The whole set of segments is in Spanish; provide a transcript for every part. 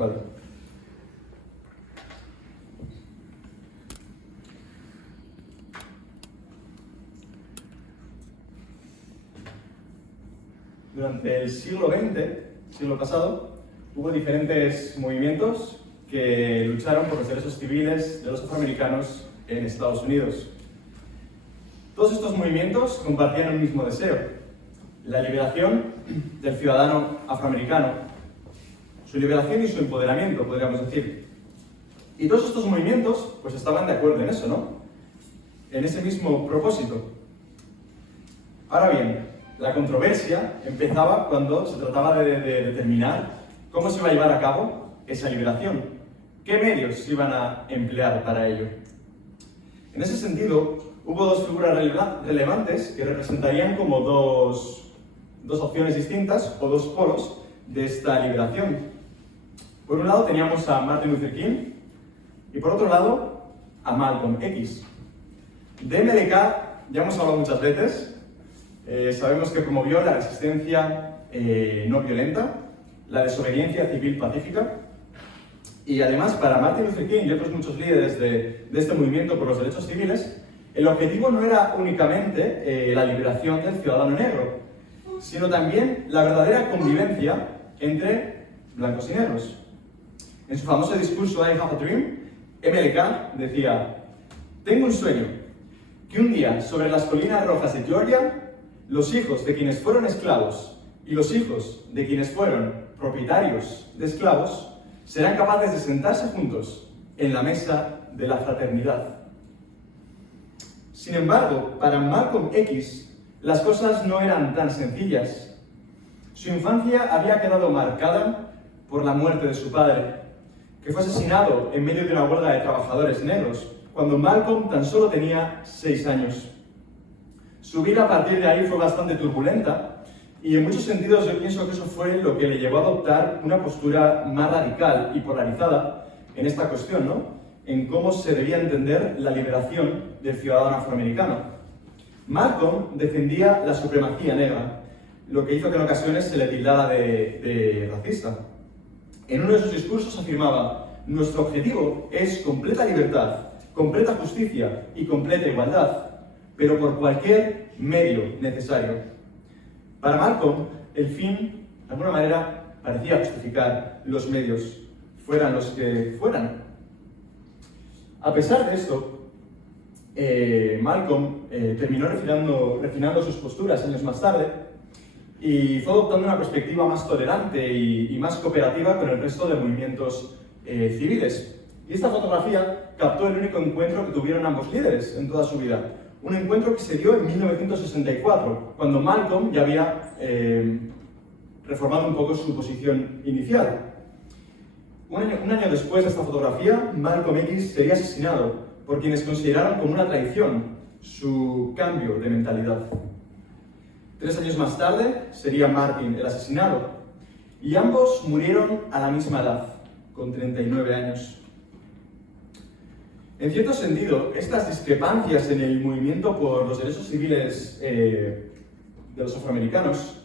Vale. Durante el siglo XX, siglo pasado, hubo diferentes movimientos que lucharon por los derechos civiles de los afroamericanos en Estados Unidos. Todos estos movimientos compartían un mismo deseo: la liberación del ciudadano afroamericano, su liberación y su empoderamiento, podríamos decir. Y todos estos movimientos pues estaban de acuerdo en eso, ¿no? En ese mismo propósito. Ahora bien, la controversia empezaba cuando se trataba de determinar cómo se iba a llevar a cabo esa liberación, qué medios se iban a emplear para ello. En ese sentido, hubo dos figuras relevantes que representarían como dos opciones distintas o dos polos de esta liberación. Por un lado teníamos a Martin Luther King y por otro lado a Malcolm X. De MLK ya hemos hablado muchas veces. Sabemos que promovió la resistencia no violenta, la desobediencia civil pacífica, y además para Martin Luther King y otros muchos líderes de este movimiento por los derechos civiles, el objetivo no era únicamente la liberación del ciudadano negro, sino también la verdadera convivencia entre blancos y negros. En su famoso discurso I Have a Dream, MLK decía: "Tengo un sueño, que un día sobre las colinas rojas de Georgia, los hijos de quienes fueron esclavos y los hijos de quienes fueron propietarios de esclavos serán capaces de sentarse juntos en la mesa de la fraternidad". Sin embargo, para Malcolm X, las cosas no eran tan sencillas. Su infancia había quedado marcada por la muerte de su padre, que fue asesinado en medio de una huelga de trabajadores negros, cuando Malcolm tan solo tenía 6 años. Su vida a partir de ahí fue bastante turbulenta y en muchos sentidos yo pienso que eso fue lo que le llevó a adoptar una postura más radical y polarizada en esta cuestión, ¿no? En cómo se debía entender la liberación del ciudadano afroamericano. Malcolm defendía la supremacía negra, lo que hizo que en ocasiones se le tildara de racista. En uno de sus discursos afirmaba: "Nuestro objetivo es completa libertad, completa justicia y completa igualdad, pero por cualquier medio necesario". Para Malcolm, el fin, de alguna manera, parecía justificar los medios, fueran los que fueran. A pesar de esto, Malcolm terminó refinando sus posturas años más tarde y fue adoptando una perspectiva más tolerante y más cooperativa con el resto de movimientos civiles. Y esta fotografía captó el único encuentro que tuvieron ambos líderes en toda su vida. Un encuentro que se dio en 1964, cuando Malcolm ya había reformado un poco su posición inicial. Un año después de esta fotografía, Malcolm X sería asesinado por quienes consideraron como una traición su cambio de mentalidad. 3 años más tarde sería Martin el asesinado, y ambos murieron a la misma edad, con 39 años. En cierto sentido, estas discrepancias en el movimiento por los derechos civiles de los afroamericanos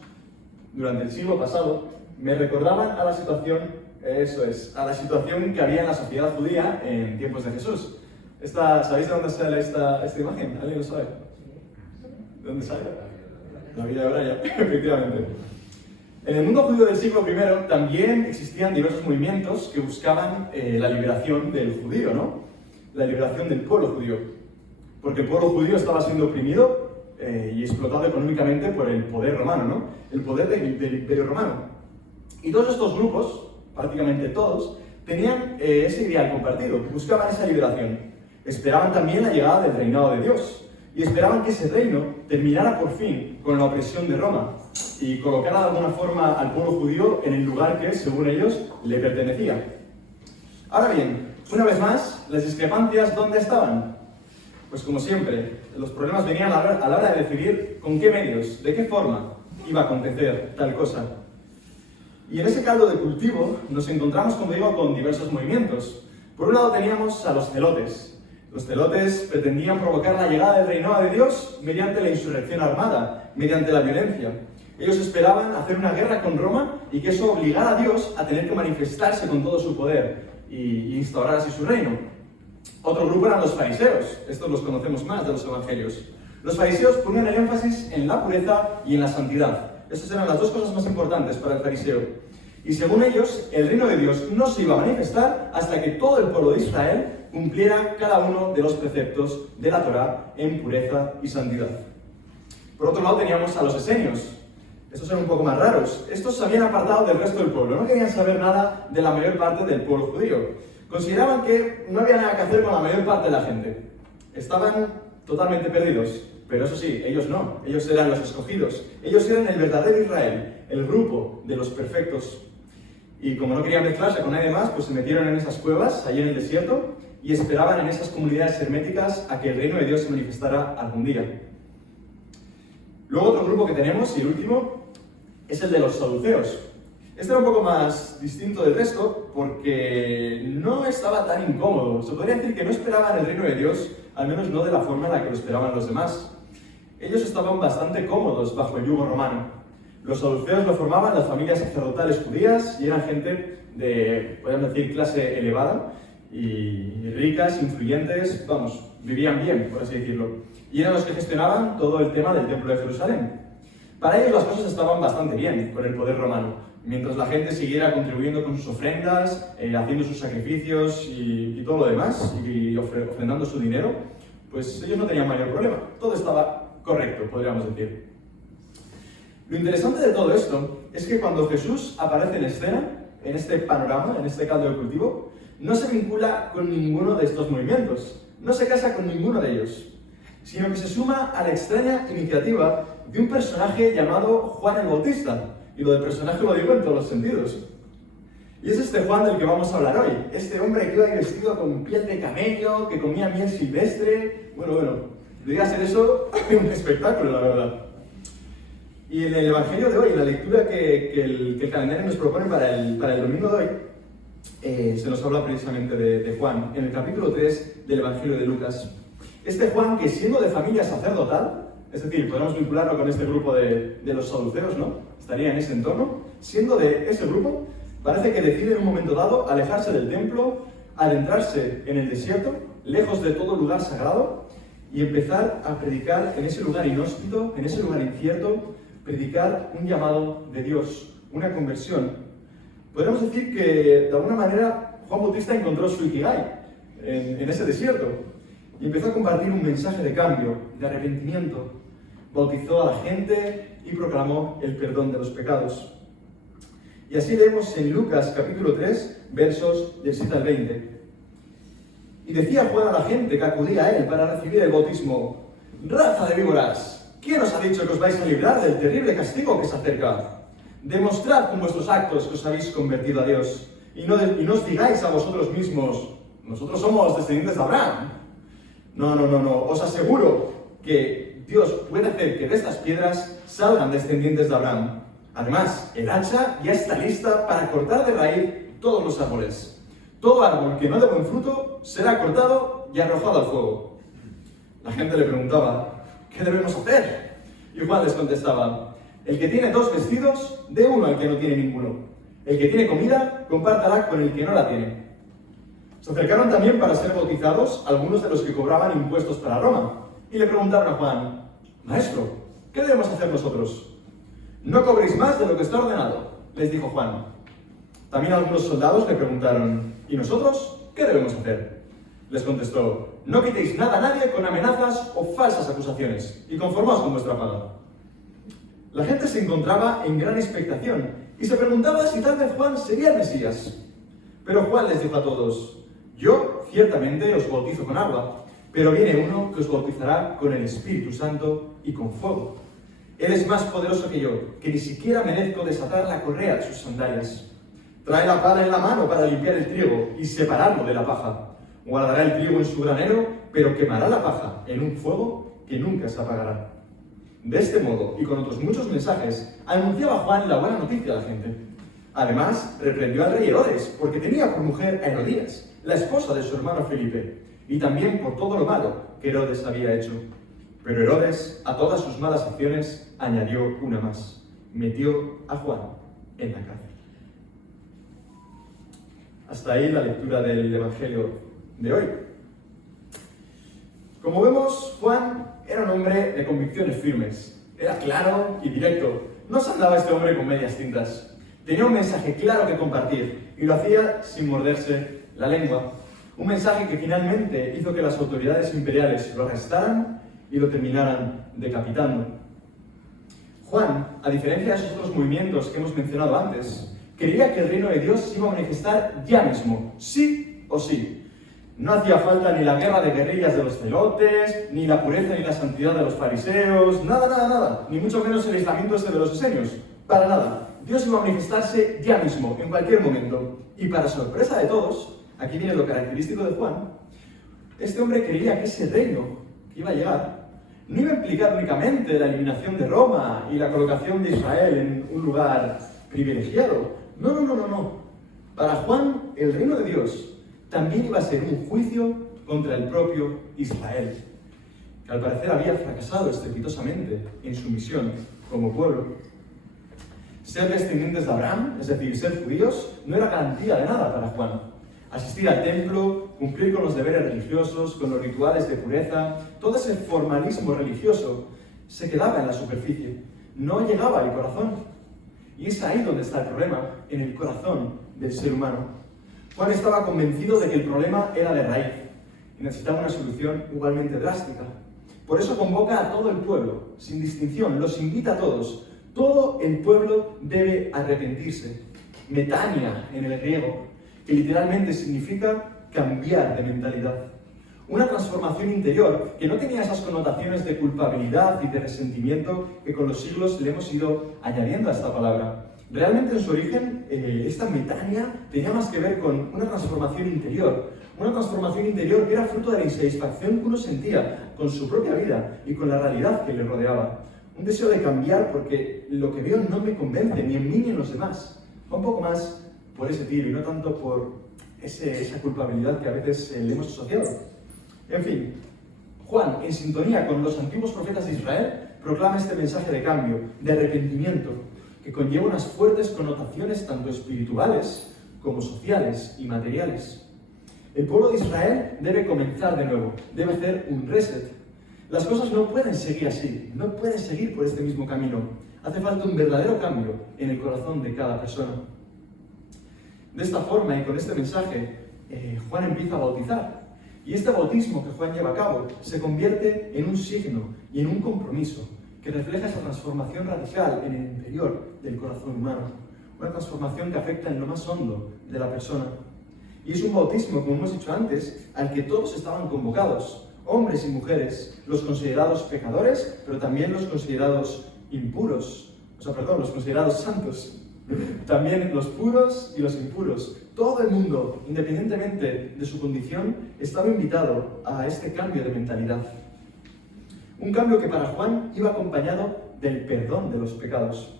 durante el siglo pasado me recordaban a la situación, a la situación que había en la sociedad judía en tiempos de Jesús. ¿Sabéis de dónde sale esta imagen? ¿Alguien lo sabe? ¿De dónde sale? La vida de Brian, efectivamente. En el mundo judío del siglo I también existían diversos movimientos que buscaban la liberación del judío, ¿no? La liberación del pueblo judío, porque el pueblo judío estaba siendo oprimido y explotado económicamente por el poder romano, ¿no? El poder del Imperio Romano. Y todos estos grupos, prácticamente todos, tenían ese ideal compartido, buscaban esa liberación. Esperaban también la llegada del reinado de Dios y esperaban que ese reino terminara por fin con la opresión de Roma y colocara de alguna forma al pueblo judío en el lugar que, según ellos, le pertenecía. Ahora bien, una vez más, las discrepancias, ¿dónde estaban? Pues como siempre, los problemas venían a la hora de decidir con qué medios, de qué forma iba a acontecer tal cosa. Y en ese caldo de cultivo nos encontramos, como digo, con diversos movimientos. Por un lado teníamos a los celotes. Los celotes pretendían provocar la llegada del reinado de Dios mediante la insurrección armada, mediante la violencia. Ellos esperaban hacer una guerra con Roma y que eso obligara a Dios a tener que manifestarse con todo su poder y instaurar así su reino. Otro grupo eran los fariseos, estos los conocemos más de los evangelios. Los fariseos ponían el énfasis en la pureza y en la santidad. Estas eran las dos cosas más importantes para el fariseo. Y según ellos, el reino de Dios no se iba a manifestar hasta que todo el pueblo de Israel cumpliera cada uno de los preceptos de la Torá en pureza y santidad. Por otro lado teníamos a los esenios. Estos eran un poco más raros. Estos se habían apartado del resto del pueblo, no querían saber nada de la mayor parte del pueblo judío. Consideraban que no había nada que hacer con la mayor parte de la gente. Estaban totalmente perdidos, pero eso sí, ellos no. Ellos eran los escogidos. Ellos eran el verdadero Israel, el grupo de los perfectos. Y como no querían mezclarse con nadie más, pues se metieron en esas cuevas, allí en el desierto, y esperaban en esas comunidades herméticas a que el reino de Dios se manifestara algún día. Luego otro grupo que tenemos, y el último, es el de los saduceos. Este era un poco más distinto del resto porque no estaba tan incómodo. Se podría decir que no esperaban el reino de Dios, al menos no de la forma en la que lo esperaban los demás. Ellos estaban bastante cómodos bajo el yugo romano. Los saduceos lo formaban las familias sacerdotales judías y eran gente de, podríamos decir, clase elevada y ricas, influyentes, vamos, vivían bien, por así decirlo. Y eran los que gestionaban todo el tema del templo de Jerusalén. Para ellos las cosas estaban bastante bien con el poder romano. Mientras la gente siguiera contribuyendo con sus ofrendas, haciendo sus sacrificios y todo lo demás, y ofrendando su dinero, pues ellos no tenían mayor problema. Todo estaba correcto, podríamos decir. Lo interesante de todo esto es que cuando Jesús aparece en escena, en este panorama, en este caldo de cultivo, no se vincula con ninguno de estos movimientos, no se casa con ninguno de ellos, sino que se suma a la extraña iniciativa de un personaje llamado Juan el Bautista. Y lo del personaje lo digo en todos los sentidos. Y es este Juan del que vamos a hablar hoy. Este hombre que iba vestido con piel de camello, que comía miel silvestre. Bueno, debería ser eso un espectáculo, la verdad. Y en el Evangelio de hoy, en la lectura que el calendario nos propone para el domingo de hoy, se nos habla precisamente de Juan, en el capítulo 3 del Evangelio de Lucas. Este Juan, que siendo de familia sacerdotal, es decir, podemos vincularlo con este grupo de los saduceos, ¿no? Estaría en ese entorno. Siendo de ese grupo, parece que decide en un momento dado alejarse del templo, adentrarse en el desierto, lejos de todo lugar sagrado, y empezar a predicar en ese lugar inhóspito, en ese lugar incierto, predicar un llamado de Dios, una conversión. Podríamos decir que, de alguna manera, Juan Bautista encontró su Ikigai en ese desierto y empezó a compartir un mensaje de cambio, de arrepentimiento. Bautizó a la gente y proclamó el perdón de los pecados. Y así leemos en Lucas capítulo 3, versos del 7 al 20. Y decía Juan a la gente que acudía a él para recibir el bautismo: «Raza de víboras, ¿quién os ha dicho que os vais a librar del terrible castigo que se acerca? Demostrad con vuestros actos que os habéis convertido a Dios, y no os digáis a vosotros mismos: nosotros somos descendientes de Abraham. No, os aseguro que Dios puede hacer que de estas piedras salgan descendientes de Abraham. Además, el hacha ya está lista para cortar de raíz todos los árboles. Todo árbol que no dé buen fruto será cortado y arrojado al fuego». La gente le preguntaba: «¿Qué debemos hacer?». Y Juan les contestaba: «El que tiene 2 vestidos, dé uno al que no tiene ninguno. El que tiene comida, compártala con el que no la tiene». Se acercaron también para ser bautizados algunos de los que cobraban impuestos para Roma, y le preguntaron a Juan: «Maestro, ¿qué debemos hacer nosotros?». «No cobréis más de lo que está ordenado», les dijo Juan. También algunos soldados le preguntaron: «¿Y nosotros qué debemos hacer?». Les contestó: «No quitéis nada a nadie con amenazas o falsas acusaciones, y conformaos con vuestra paga». La gente se encontraba en gran expectación, y se preguntaba si tal vez Juan sería el Mesías. Pero Juan les dijo a todos: «Yo ciertamente os bautizo con agua, pero viene uno que os bautizará con el Espíritu Santo y con fuego. Él es más poderoso que yo, que ni siquiera merezco desatar la correa de sus sandalias. Trae la pala en la mano para limpiar el trigo y separarlo de la paja. Guardará el trigo en su granero, pero quemará la paja en un fuego que nunca se apagará». De este modo, y con otros muchos mensajes, anunciaba Juan la buena noticia a la gente. Además, reprendió al rey Herodes, porque tenía por mujer a Herodías, la esposa de su hermano Felipe, y también por todo lo malo que Herodes había hecho. Pero Herodes, a todas sus malas acciones, añadió una más: metió a Juan en la cárcel. Hasta ahí la lectura del Evangelio de hoy. Como vemos, Juan era un hombre de convicciones firmes. Era claro y directo. No se andaba este hombre con medias tintas. Tenía un mensaje claro que compartir y lo hacía sin morderse la lengua. Un mensaje que finalmente hizo que las autoridades imperiales lo arrestaran y lo terminaran decapitando. Juan, a diferencia de esos otros movimientos que hemos mencionado antes, creía que el reino de Dios se iba a manifestar ya mismo, sí o sí. No hacía falta ni la guerra de guerrillas de los celotes, ni la pureza ni la santidad de los fariseos, nada, ni mucho menos el aislamiento este de los esenios, para nada. Dios iba a manifestarse ya mismo, en cualquier momento. Y para sorpresa de todos, aquí viene lo característico de Juan, este hombre creía que ese reino que iba a llegar no iba a implicar únicamente la eliminación de Roma y la colocación de Israel en un lugar privilegiado. No. Para Juan, el reino de Dios también iba a ser un juicio contra el propio Israel, que al parecer había fracasado estrepitosamente en su misión como pueblo. Ser descendientes de Abraham, es decir, ser judíos, no era garantía de nada para Juan. Asistir al templo, cumplir con los deberes religiosos, con los rituales de pureza, todo ese formalismo religioso se quedaba en la superficie, no llegaba al corazón. Y es ahí donde está el problema, en el corazón del ser humano. Juan estaba convencido de que el problema era de raíz y necesitaba una solución igualmente drástica. Por eso convoca a todo el pueblo, sin distinción, los invita a todos. Todo el pueblo debe arrepentirse. Metania en el griego, que literalmente significa cambiar de mentalidad. Una transformación interior que no tenía esas connotaciones de culpabilidad y de resentimiento que con los siglos le hemos ido añadiendo a esta palabra. Realmente en su origen, esta metania tenía más que ver con una transformación interior que era fruto de la insatisfacción que uno sentía con su propia vida y con la realidad que le rodeaba. Un deseo de cambiar porque lo que veo no me convence, ni en mí ni en los demás. Va un poco más por ese tiro y no tanto por esa culpabilidad que a veces le hemos asociado. En fin, Juan, en sintonía con los antiguos profetas de Israel, proclama este mensaje de cambio, de arrepentimiento, que conlleva unas fuertes connotaciones tanto espirituales como sociales y materiales. El pueblo de Israel debe comenzar de nuevo, debe hacer un reset. Las cosas no pueden seguir así, no pueden seguir por este mismo camino. Hace falta un verdadero cambio en el corazón de cada persona. De esta forma y con este mensaje, Juan empieza a bautizar. Y este bautismo que Juan lleva a cabo se convierte en un signo y en un compromiso que refleja esa transformación radical en el interior del corazón humano. Una transformación que afecta en lo más hondo de la persona. Y es un bautismo, como hemos dicho antes, al que todos estaban convocados, hombres y mujeres, los considerados pecadores, pero también los considerados impuros, los considerados santos. También los puros y los impuros. Todo el mundo, independientemente de su condición, estaba invitado a este cambio de mentalidad. Un cambio que para Juan iba acompañado del perdón de los pecados.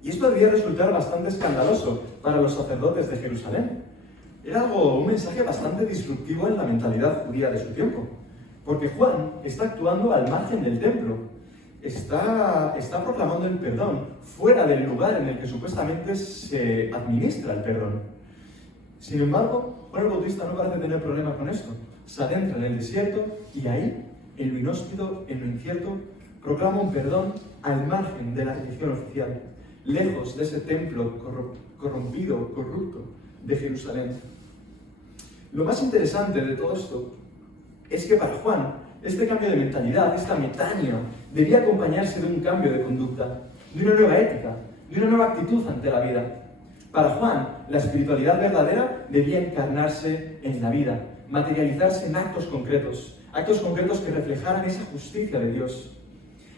Y esto debía resultar bastante escandaloso para los sacerdotes de Jerusalén. Era un mensaje bastante disruptivo en la mentalidad judía de su tiempo. Porque Juan está actuando al margen del templo. Está proclamando el perdón fuera del lugar en el que supuestamente se administra el perdón. Sin embargo, Juan el Bautista no parece tener problema con esto. Se adentra en el desierto y ahí, en lo inhóspito, en lo incierto, proclama un perdón al margen de la religión oficial, lejos de ese templo corrompido, corrupto de Jerusalén. Lo más interesante de todo esto es que para Juan, este cambio de mentalidad, esta metania, debía acompañarse de un cambio de conducta, de una nueva ética, de una nueva actitud ante la vida. Para Juan, la espiritualidad verdadera debía encarnarse en la vida, materializarse en actos concretos que reflejaran esa justicia de Dios.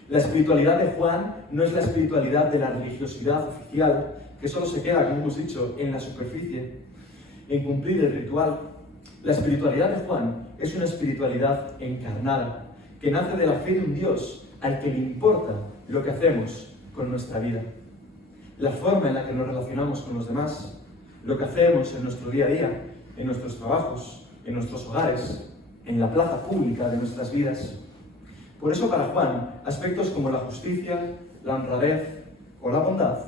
La espiritualidad de Juan no es la espiritualidad de la religiosidad oficial, que solo se queda, como hemos dicho, en la superficie, en cumplir el ritual. La espiritualidad de Juan es una espiritualidad encarnada, que nace de la fe de un Dios al que le importa lo que hacemos con nuestra vida. La forma en la que nos relacionamos con los demás, lo que hacemos en nuestro día a día, en nuestros trabajos, en nuestros hogares, en la plaza pública de nuestras vidas. Por eso para Juan, aspectos como la justicia, la honradez, o la bondad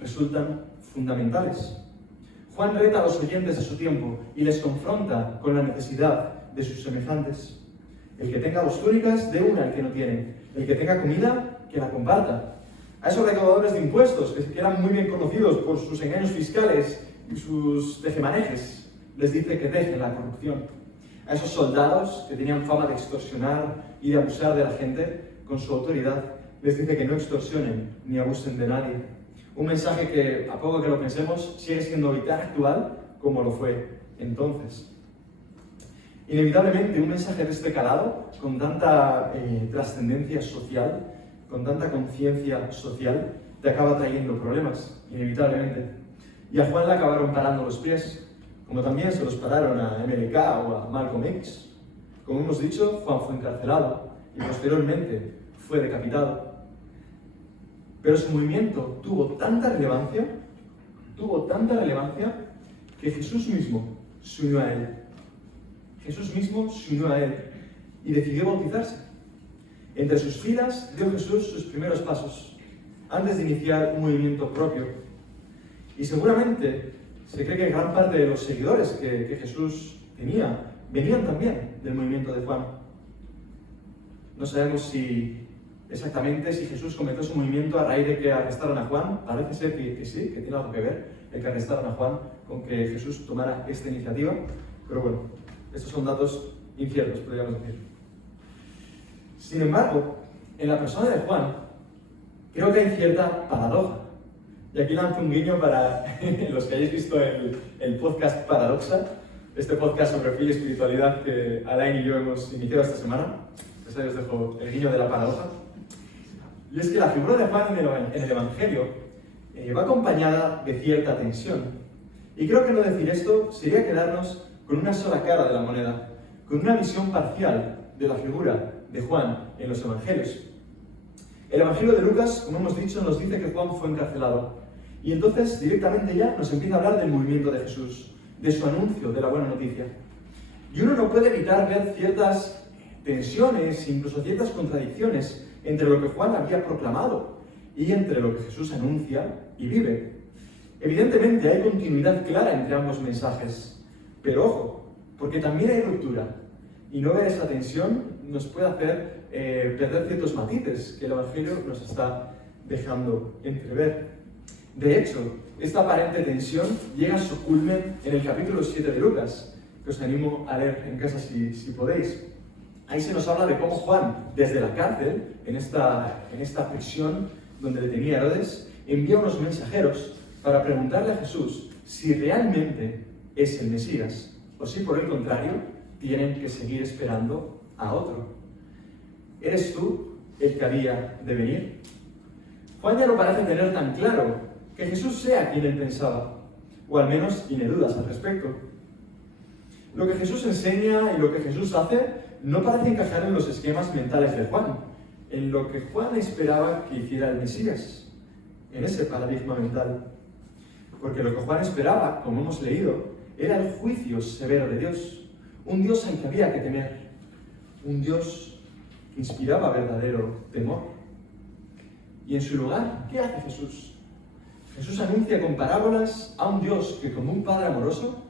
resultan fundamentales. Juan reta a los oyentes de su tiempo y les confronta con la necesidad de sus semejantes. El que tenga 2 túnicas, dé una al que no tiene. El que tenga comida, que la comparta. A esos recaudadores de impuestos, que eran muy bien conocidos por sus engaños fiscales y sus tejemanejes, les dice que dejen la corrupción. A esos soldados que tenían fama de extorsionar y de abusar de la gente con su autoridad, les dice que no extorsionen ni abusen de nadie. Un mensaje que, a poco que lo pensemos, sigue siendo hoy tan actual como lo fue entonces. Inevitablemente, un mensaje de este calado, con tanta trascendencia social, con tanta conciencia social, te acaba trayendo problemas, inevitablemente. Y a Juan le acabaron parando los pies, como también se los pararon a MLK o a Malcolm X. Como hemos dicho, Juan fue encarcelado y posteriormente fue decapitado. Pero su movimiento tuvo tanta relevancia que Jesús mismo se unió a él. Jesús mismo se unió a él y decidió bautizarse. Entre sus filas dio Jesús sus primeros pasos, antes de iniciar un movimiento propio. Y seguramente se cree que gran parte de los seguidores que Jesús tenía venían también del movimiento de Juan. No sabemos exactamente si Jesús comenzó su movimiento a raíz de que arrestaron a Juan. Parece ser que sí, que tiene algo que ver el que arrestaron a Juan con que Jesús tomara esta iniciativa. Pero bueno, estos son datos inciertos, podríamos decir. Sin embargo, en la persona de Juan, creo que hay cierta paradoja. Y aquí lanzo un guiño para los que hayáis visto el podcast Paradoxa, este podcast sobre fe y espiritualidad que Alain y yo hemos iniciado esta semana. Pues ahí os dejo el guiño de la paradoja. Y es que la figura de Juan en el Evangelio va acompañada de cierta tensión. Y creo que no decir esto sería quedarnos con una sola cara de la moneda, con una visión parcial de la figura de Juan en los Evangelios. El Evangelio de Lucas, como hemos dicho, nos dice que Juan fue encarcelado. Y entonces directamente ya nos empieza a hablar del movimiento de Jesús, de su anuncio de la buena noticia. Y uno no puede evitar ver ciertas tensiones, incluso ciertas contradicciones entre lo que Juan había proclamado y entre lo que Jesús anuncia y vive. Evidentemente hay continuidad clara entre ambos mensajes, pero ojo, porque también hay ruptura. Y no ver esa tensión nos puede hacer perder ciertos matices que el Evangelio nos está dejando entrever. De hecho, esta aparente tensión llega a su culmen en el capítulo 7 de Lucas, que os animo a leer en casa si podéis. Ahí se nos habla de cómo Juan, desde la cárcel, en esta prisión donde le tenía Herodes, envía unos mensajeros para preguntarle a Jesús si realmente es el Mesías, o si por el contrario tienen que seguir esperando a otro. ¿Eres tú el que había de venir? Juan ya no parece tener tan claro que Jesús sea quien él pensaba, o al menos tiene dudas al respecto. Lo que Jesús enseña y lo que Jesús hace no parece encajar en los esquemas mentales de Juan, en lo que Juan esperaba que hiciera el Mesías, en ese paradigma mental. Porque lo que Juan esperaba, como hemos leído, era el juicio severo de Dios, un Dios al que había que temer, un Dios que inspiraba verdadero temor. Y en su lugar, ¿qué hace Jesús? Jesús anuncia con parábolas a un Dios que, como un padre amoroso,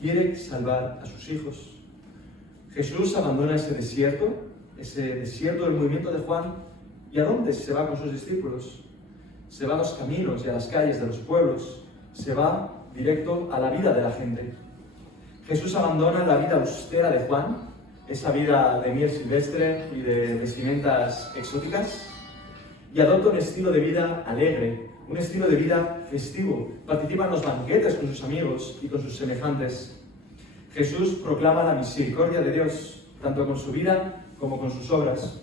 quiere salvar a sus hijos. Jesús abandona ese desierto del movimiento de Juan, ¿y a dónde se va con sus discípulos? Se va a los caminos y a las calles de los pueblos, se va directo a la vida de la gente. Jesús abandona la vida austera de Juan, esa vida de miel silvestre y de vestimentas exóticas, y adopta un estilo de vida alegre, un estilo de vida festivo. Participa en los banquetes con sus amigos y con sus semejantes. Jesús proclama la misericordia de Dios, tanto con su vida como con sus obras.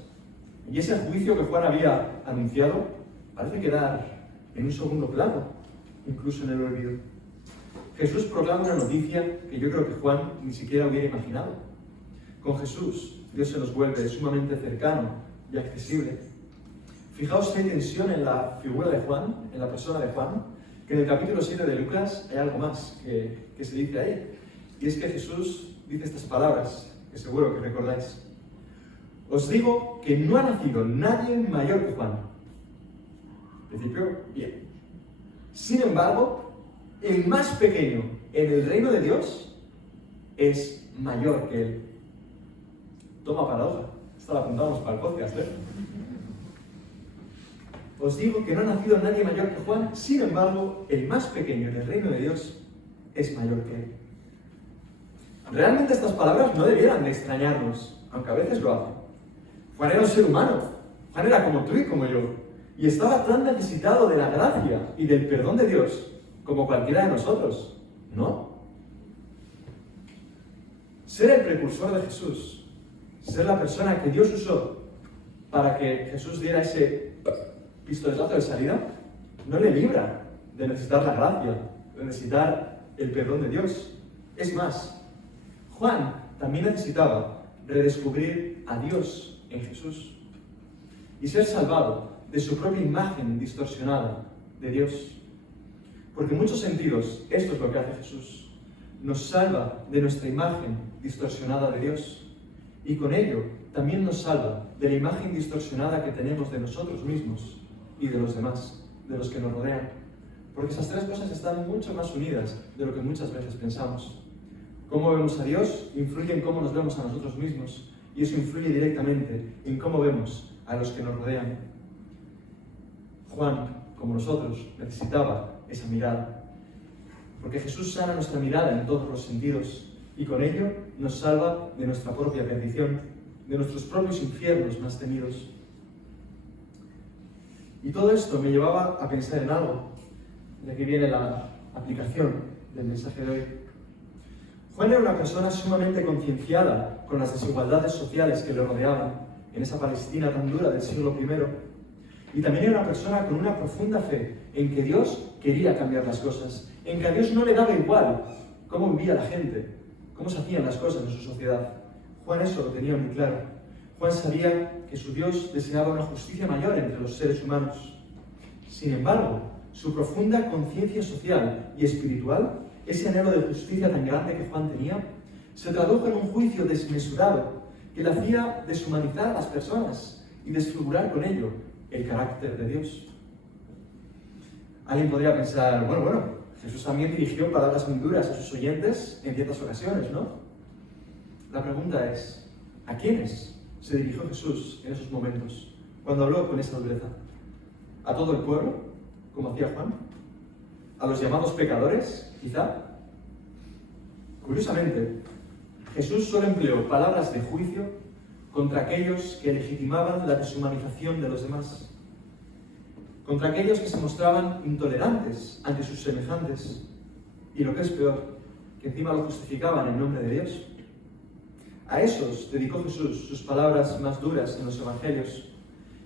Y ese juicio que Juan había anunciado parece quedar en un segundo plano, incluso en el olvido. Jesús proclama una noticia que yo creo que Juan ni siquiera hubiera imaginado. Con Jesús, Dios se nos vuelve sumamente cercano y accesible. Fijaos qué tensión en la figura de Juan, en la persona de Juan, que en el capítulo 7 de Lucas hay algo más que se dice ahí. Y es que Jesús dice estas palabras, que seguro que recordáis. Os digo que no ha nacido nadie mayor que Juan. En principio, bien. Sin embargo, el más pequeño en el reino de Dios es mayor que él. Toma paradoja. Esta la apuntamos para el podcast, ¿eh? Os digo que no ha nacido nadie mayor que Juan, sin embargo, el más pequeño en el reino de Dios es mayor que él. Realmente estas palabras no debieran de extrañarnos, aunque a veces lo hacen. Juan era un ser humano. Juan era como tú y como yo. Y estaba tan necesitado de la gracia y del perdón de Dios como cualquiera de nosotros, ¿no? Ser el precursor de Jesús, ser la persona que Dios usó para que Jesús diera ese pistoletazo de salida, no le libra de necesitar la gracia, de necesitar el perdón de Dios. Es más, Juan también necesitaba redescubrir a Dios en Jesús y ser salvado de su propia imagen distorsionada de Dios. Porque en muchos sentidos esto es lo que hace Jesús. Nos salva de nuestra imagen distorsionada de Dios y con ello también nos salva de la imagen distorsionada que tenemos de nosotros mismos y de los demás, de los que nos rodean. Porque esas tres cosas están mucho más unidas de lo que muchas veces pensamos. Cómo vemos a Dios influye en cómo nos vemos a nosotros mismos y eso influye directamente en cómo vemos a los que nos rodean. Juan, como nosotros, necesitaba esa mirada. Porque Jesús sana nuestra mirada en todos los sentidos y con ello nos salva de nuestra propia perdición, de nuestros propios infiernos más temidos. Y todo esto me llevaba a pensar en algo. De aquí viene la aplicación del mensaje de hoy. Juan era una persona sumamente concienciada con las desigualdades sociales que le rodeaban en esa Palestina tan dura del siglo I. Y también era una persona con una profunda fe en que Dios quería cambiar las cosas, en que a Dios no le daba igual cómo vivía la gente, cómo se hacían las cosas en su sociedad. Juan eso lo tenía muy claro. Juan sabía que su Dios deseaba una justicia mayor entre los seres humanos. Sin embargo, su profunda conciencia social y espiritual, ese anhelo de justicia tan grande que Juan tenía, se tradujo en un juicio desmesurado que le hacía deshumanizar a las personas y desfigurar con ello el carácter de Dios. Alguien podría pensar, bueno, Jesús también dirigió palabras muy duras a sus oyentes en ciertas ocasiones, ¿no? La pregunta es, ¿a quiénes se dirigió Jesús en esos momentos, cuando habló con esa dureza? ¿A todo el pueblo, como hacía Juan? ¿A los llamados pecadores, quizá? Curiosamente, Jesús solo empleó palabras de juicio contra aquellos que legitimaban la deshumanización de los demás, contra aquellos que se mostraban intolerantes ante sus semejantes, y lo que es peor, que encima lo justificaban en nombre de Dios. A esos dedicó Jesús sus palabras más duras en los evangelios,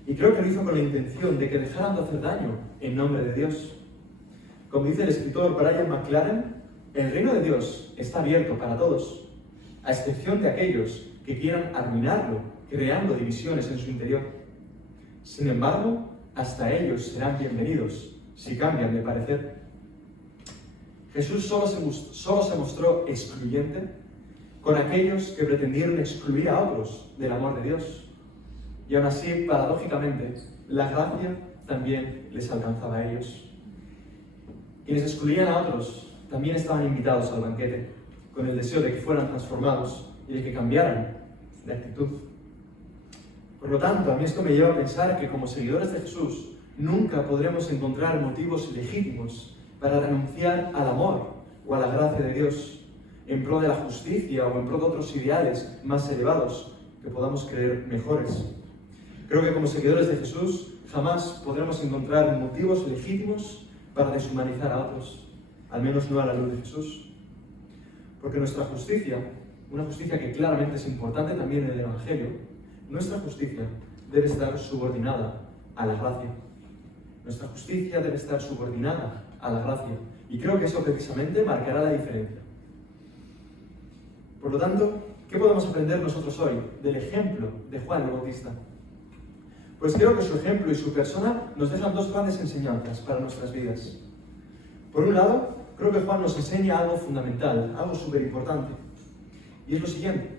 y creo que lo hizo con la intención de que dejaran de hacer daño en nombre de Dios. Como dice el escritor Brian McLaren, el reino de Dios está abierto para todos, a excepción de aquellos que quieran arruinarlo, creando divisiones en su interior. Sin embargo, hasta ellos serán bienvenidos si cambian de parecer. Jesús solo se mostró excluyente con aquellos que pretendieron excluir a otros del amor de Dios. Y aún así, paradójicamente, la gracia también les alcanzaba a ellos. Quienes excluían a otros también estaban invitados al banquete, con el deseo de que fueran transformados y de que cambiaran de actitud. Por lo tanto, a mí esto me lleva a pensar que como seguidores de Jesús nunca podremos encontrar motivos legítimos para renunciar al amor o a la gracia de Dios en pro de la justicia o en pro de otros ideales más elevados que podamos creer mejores. Creo que como seguidores de Jesús jamás podremos encontrar motivos legítimos para deshumanizar a otros, al menos no a la luz de Jesús. Porque nuestra justicia, una justicia que claramente es importante también en el Evangelio, nuestra justicia debe estar subordinada a la gracia. Nuestra justicia debe estar subordinada a la gracia. Y creo que eso precisamente marcará la diferencia. Por lo tanto, ¿qué podemos aprender nosotros hoy del ejemplo de Juan el Bautista? Pues creo que su ejemplo y su persona nos dejan dos grandes enseñanzas para nuestras vidas. Por un lado, creo que Juan nos enseña algo fundamental, algo súper importante. Y es lo siguiente,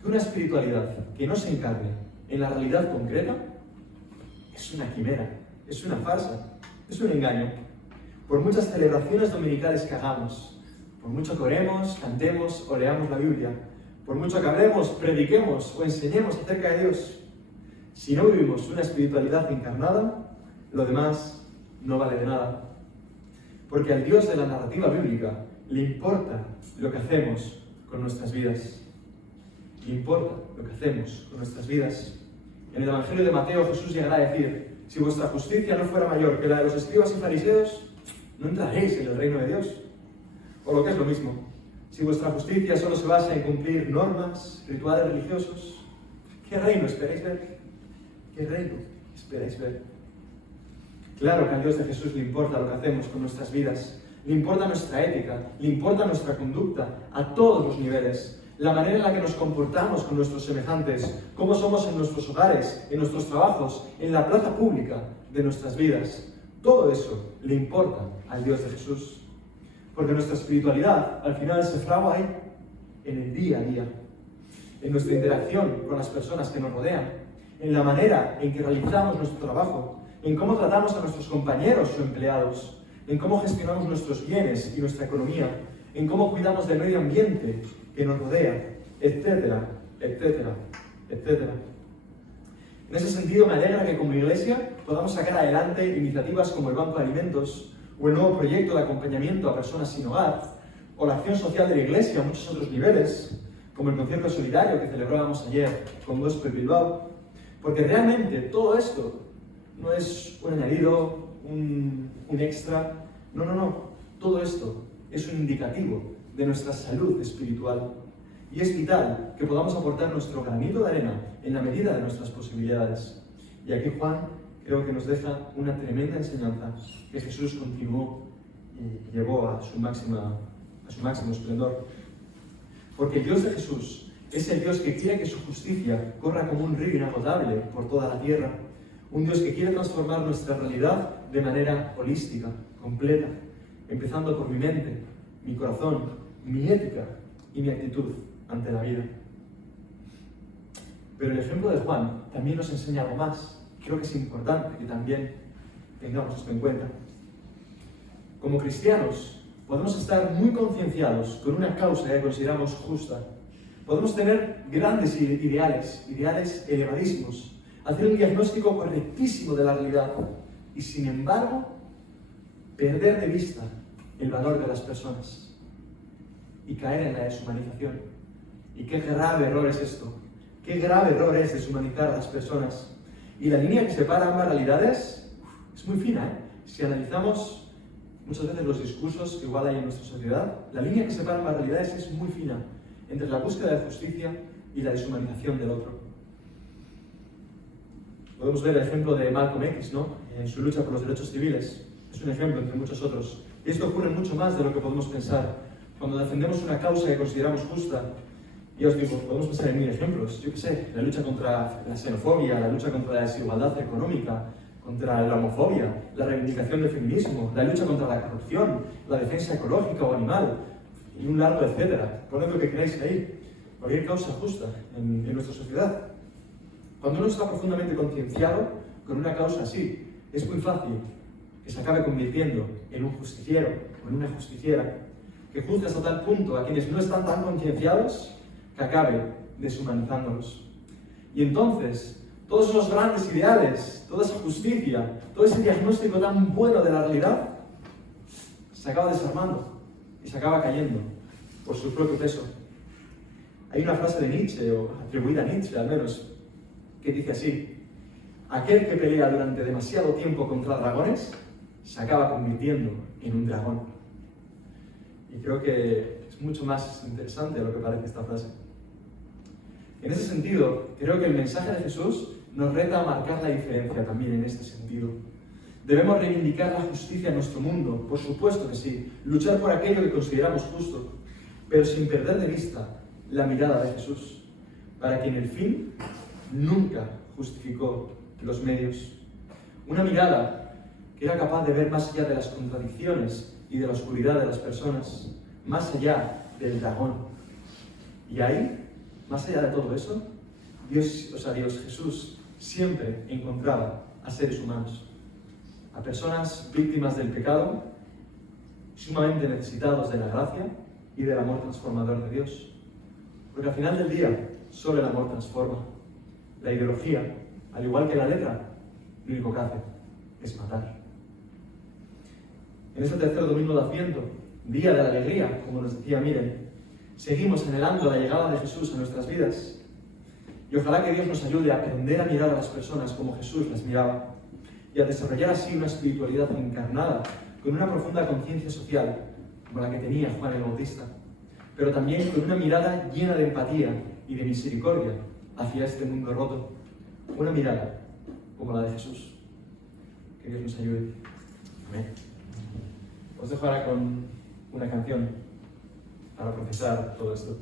que una espiritualidad que no se encarne en la realidad concreta es una quimera, es una farsa, es un engaño. por muchas celebraciones dominicales que hagamos, por mucho que oremos, cantemos o leamos la Biblia, por mucho que hablemos, prediquemos o enseñemos acerca de Dios, si no vivimos una espiritualidad encarnada, lo demás no vale de nada. Porque al Dios de la narrativa bíblica le importa lo que hacemos con nuestras vidas. Le importa lo que hacemos con nuestras vidas. En el Evangelio de Mateo Jesús llegará a decir: si vuestra justicia no fuera mayor que la de los escribas y fariseos, no entraréis en el reino de Dios. O lo que es lo mismo, si vuestra justicia solo se basa en cumplir normas, rituales religiosos, ¿qué reino esperáis ver? ¿Qué reino esperáis ver? Claro que al Dios de Jesús le importa lo que hacemos con nuestras vidas, le importa nuestra ética, le importa nuestra conducta a todos los niveles, la manera en la que nos comportamos con nuestros semejantes, cómo somos en nuestros hogares, en nuestros trabajos, en la plaza pública de nuestras vidas. Todo eso le importa al Dios de Jesús. Porque nuestra espiritualidad al final se fragua ahí, en el día a día, en nuestra interacción con las personas que nos rodean, en la manera en que realizamos nuestro trabajo, en cómo tratamos a nuestros compañeros o empleados, en cómo gestionamos nuestros bienes y nuestra economía, en cómo cuidamos del medio ambiente que nos rodea, etcétera, etcétera, etcétera. En ese sentido, me alegra que como iglesia podamos sacar adelante iniciativas como el Banco de Alimentos o el nuevo proyecto de acompañamiento a personas sin hogar, o la acción social de la iglesia a muchos otros niveles, como el concierto solidario que celebrábamos ayer con Gospel Bilbao, porque realmente todo esto no es un añadido, un extra, no. Todo esto es un indicativo de nuestra salud espiritual. Y es vital que podamos aportar nuestro granito de arena en la medida de nuestras posibilidades. Y aquí Juan creo que nos deja una tremenda enseñanza que Jesús continuó y llevó a su máximo esplendor. Porque el Dios de Jesús es el Dios que quiere que su justicia corra como un río inagotable por toda la tierra. Un Dios que quiere transformar nuestra realidad de manera holística, completa, empezando por mi mente, mi corazón, mi ética y mi actitud ante la vida. Pero el ejemplo de Juan también nos enseña algo más. Creo que es importante que también tengamos esto en cuenta. Como cristianos, podemos estar muy concienciados con una causa que consideramos justa. Podemos tener grandes ideales elevadísimos, hacer un diagnóstico correctísimo de la realidad y, sin embargo, perder de vista el valor de las personas y caer en la deshumanización. Y qué grave error es esto. Qué grave error es deshumanizar a las personas. Y la línea que separa ambas realidades es muy fina, ¿eh? Si analizamos muchas veces los discursos que igual hay en nuestra sociedad, la línea que separa ambas realidades es muy fina entre la búsqueda de justicia y la deshumanización del otro. Podemos ver el ejemplo de Malcolm X, ¿no? En su lucha por los derechos civiles. Es un ejemplo entre muchos otros. Y esto ocurre mucho más de lo que podemos pensar. Cuando defendemos una causa que consideramos justa, y os digo, podemos pensar en 1000 ejemplos. Yo qué sé, la lucha contra la xenofobia, la lucha contra la desigualdad económica, contra la homofobia, la reivindicación del feminismo, la lucha contra la corrupción, la defensa ecológica o animal, y un largo etcétera. Poned lo que queráis ahí. Cualquier causa justa en nuestra sociedad. Cuando uno está profundamente concienciado con una causa así, es muy fácil que se acabe convirtiendo en un justiciero o en una justiciera, que juzgue hasta tal punto a quienes no están tan concienciados que acabe deshumanizándolos. Y entonces, todos esos grandes ideales, toda esa justicia, todo ese diagnóstico tan bueno de la realidad, se acaba desarmando y se acaba cayendo por su propio peso. Hay una frase de Nietzsche, o atribuida a Nietzsche al menos, que dice así: aquel que pelea durante demasiado tiempo contra dragones se acaba convirtiendo en un dragón. Y creo que es mucho más interesante de lo que parece esta frase. En ese sentido, creo que el mensaje de Jesús nos reta a marcar la diferencia también en este sentido. Debemos reivindicar la justicia en nuestro mundo, por supuesto que sí, luchar por aquello que consideramos justo, pero sin perder de vista la mirada de Jesús, para quien el fin nunca justificó los medios. Una mirada que era capaz de ver más allá de las contradicciones y de la oscuridad de las personas, más allá del dragón. Y ahí, más allá de todo eso, Jesús siempre encontraba a seres humanos, a personas víctimas del pecado sumamente necesitados de la gracia y del amor transformador de Dios. Porque al final del día, solo el amor transforma. La ideología, al igual que la letra, lo único que hace es matar. En este tercer domingo de Adviento, día de la alegría, como nos decía Miren, seguimos anhelando la llegada de Jesús a nuestras vidas. Y ojalá que Dios nos ayude a aprender a mirar a las personas como Jesús las miraba y a desarrollar así una espiritualidad encarnada con una profunda conciencia social, como la que tenía Juan el Bautista, pero también con una mirada llena de empatía y de misericordia hacia este mundo roto. Una mirada como la de Jesús. Que Dios nos ayude. Amén. Os dejo ahora con una canción para procesar todo esto.